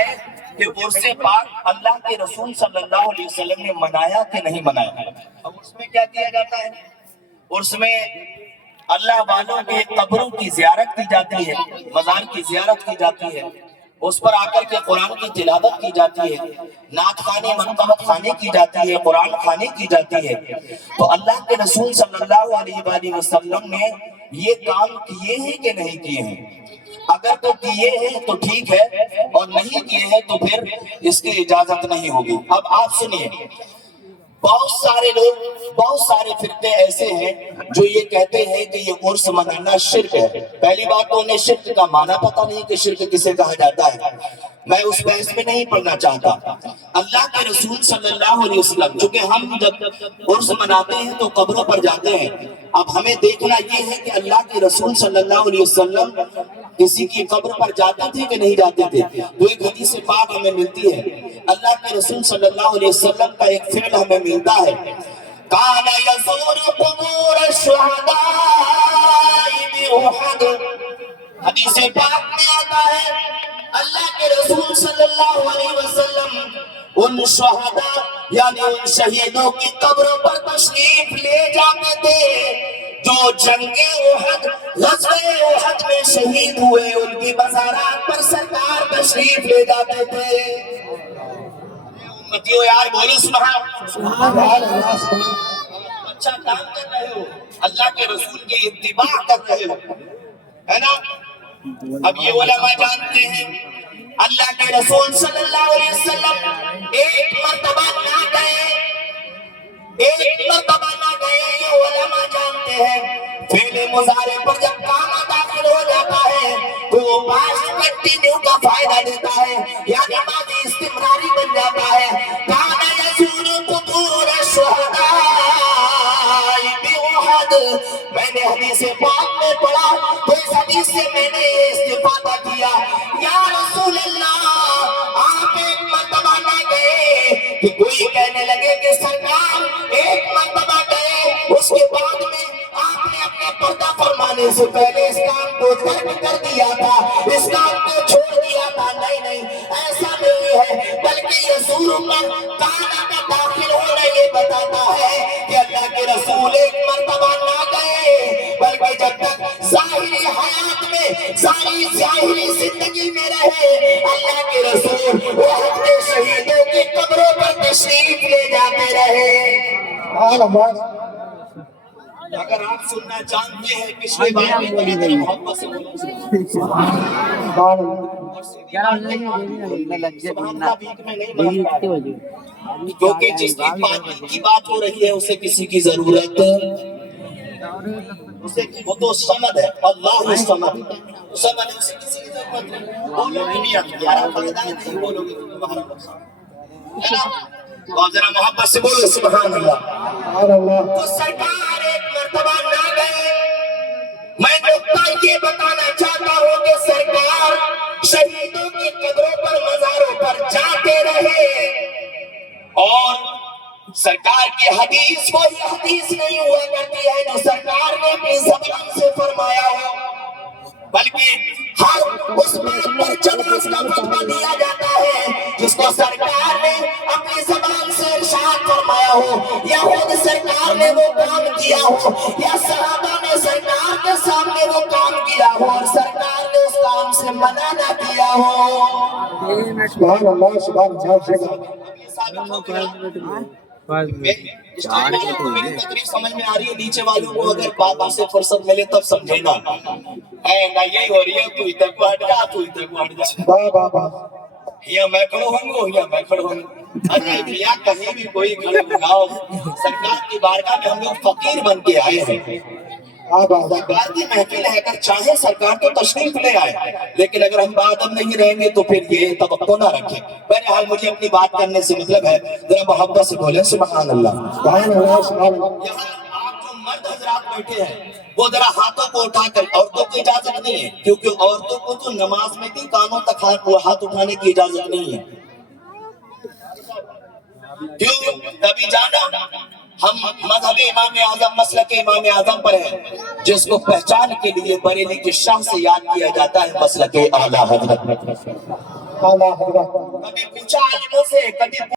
ہے کہ عرس پاک اللہ کے رسول صلی اللہ علیہ وسلم نے منایا کہ نہیں منایا؟ اب اس میں کیا کیا جاتا ہے؟ عرس میں اللہ والوں کے قبروں کی زیارت کی جاتی ہے، مزار کی زیارت کی جاتی ہے، اس پر آ کر کے قرآن کی تلاوت کی جاتی ہے، نعت خانے منقبت خانے کی جاتی ہے، قرآن خانے کی جاتی ہے۔ تو اللہ کے رسول صلی اللہ علیہ وآلہ وسلم نے یہ کام کیے ہیں کہ نہیں کیے ہیں؟ اگر تو کیے ہیں تو ٹھیک ہے، اور نہیں کیے ہیں تو پھر اس کی اجازت نہیں ہوگی۔ اب آپ سنیے، بہت سارے لوگ، بہت سارے فرقے ایسے ہیں جو یہ کہتے ہیں کہ یہ عرس منانا شرک ہے۔ پہلی بات تو انہیں شرک کا معنی پتہ نہیں کہ شرک کسے کہا جاتا ہے، میں اس بحث میں نہیں پڑھنا چاہتا۔ اللہ کے رسول صلی اللہ علیہ وسلم، چونکہ ہم جب عرس مناتے ہیں تو قبروں پر جاتے ہیں، اب ہمیں دیکھنا یہ ہے کہ اللہ کے رسول صلی اللہ علیہ وسلم کسی کی قبر پر جاتے تھے کہ نہیں جاتے تھے؟ تو ایک حدیث پاک ہمیں ملتی ہے، اللہ کے رسول صلی اللہ علیہ وسلم کا ایک فعل ہمیں ملتا ہے، کان یزور قبور الشہداء بأحد۔ حدیث پاک میں آتا ہے اللہ کے رسول صلی اللہ علیہ وسلم ان شہداء یعنی ان شہیدوں کی قبروں پر تشریف لے جاتے تھے جو جنگ احد، غزوہ احد میں شہید ہوئے، ان کی مزارات پر سرکار تشریف لے جاتے تھے۔ امتیو یار بولو سبحان اللہ، اچھا کام کر رہے ہو، اللہ کے رسول کی اتباع کر رہے ہو، ہے نا؟ اب یہ علماء جانتے ہیں اللہ کے رسول صلی اللہ علیہ وسلم ایک مرتبہ نہ گئے، ایک مرتبہ نہ گئے، یہ علماء جانتے ہیں۔ فعل مضارع پر جب کام داخل ہو جاتا ہے تو وہ پاسٹ کنٹینیو کا فائدہ دیتا ہے، یعنی ماضی استمراری بن جاتا ہے۔ کان یزور قبور الشہداء بأحد، میں نے حدیث پاک میں پڑھا تو اس حدیث سے میں نے یہ استفادہ کیا، یا رسول اللہ آپ ایک مرتبہ نہ گئے کہ کوئی کہنے لگے کہ سرکار ایک مرتبہ گئے، اس کے بعد میں آپ نے اپنا پردہ فرمانے سے پہلے اس کام کو ترک کر دیا تھا، اس کام کو چھوڑ دیا تھا۔ نہیں نہیں، ایسا نہیں ہے، بلکہ یزور پر کانا کا داخل ہونا یہ بتاتا ہے کہ اللہ کے رسول ایک مرتبہ نہ گئے، بلکہ جب تک ظاہری حیات میں، ظاہری زندگی میں رہے، اللہ کے رسول احد کے شہیدوں کی قبروں پر تشریف لے جاتے رہے۔ اگر آپ سننا چاہتے ہیں پچھلے بار میں بڑی طرح محبت سے بولیں کیونکہ جس کی بات ہو رہی ہے اسے کسی کی ضرورت، وہ تو سمد ہے، اللہ سمد سمد ہے، اسے کسی کی ضرورت نہیں، بولو گے نہیں ہمارا فائدہ ہے، نہیں بولو گے تو تمہارا نقصان ہے نا؟ اور ذرا محبت سے بولو سبحان اللہ۔ تو سرکار ایک مرتبہ نہ گئے۔ میں نقطہ یہ بتانا چاہتا ہوں کہ سرکار شہیدوں کی قبروں پر، مزاروں پر جاتے رہے، اور سرکار کی حدیث وہی حدیث نہیں ہوا کرتی ہے جو سرکار نے اپنی زبان سے فرمایا ہو، بلکہ ہر اس بات پر جواز کا فتویٰ دیا جاتا ہے جس کو سرکار نے اپنی زبان سے ارشاد فرمایا ہو، یا خود سرکار نے وہ کام کیا ہو، یا صحابہ نے سرکار کے سامنے وہ کام کیا ہو اور سرکار نے اس کام سے منع نہ کیا ہو۔ سبحان اللہ، سبحان اللہ۔ تقریب سمجھ میں آ رہی ہے؟ نیچے والوں کو اگر بابا سے فرصت ملے تب سمجھے نا، نہ یہی ہو رہی ہے تو ادھر کو ہٹ جا، تو ادھر کو ہٹ جا، یا میں کھڑو ہوں گو یا میں کھڑو ہوں گا، یا کہیں بھی کوئی کھڑے ہو۔ سرکار کی بارگاہ میں ہم لوگ فقیر بن کے آئے ہیں، سرکار کی محفل ہے، اگر چاہے سرکار تو تشریف لے آئے، لیکن اگر ہم بادب نہیں رہیں گے تو پھر یہ توقع نہ رکھیں۔ بہرحال مجھے اپنی بات کرنے سے مطلب ہے، ذرا محبت سے بولیں سبحان اللہ۔ یہاں آپ جو مرد حضرات بیٹھے ہیں وہ ذرا ہاتھوں کو اٹھا کر، عورتوں کو اجازت نہیں ہے کیونکہ عورتوں کو تو نماز میں بھی کانوں تک ہاتھ اٹھانے کی اجازت نہیں ہے، کیوں؟ کبھی جانا ہم مذہب امام اعظم، مسلک امام اعظم پر ہیں، جس کو پہچان کے لیے بریلی کے شاہ سے یاد کیا جاتا ہے مسلک اعلیٰ حضرت۔ اعلیٰ حضرت کبھی پوچھا عالموں سے، کبھی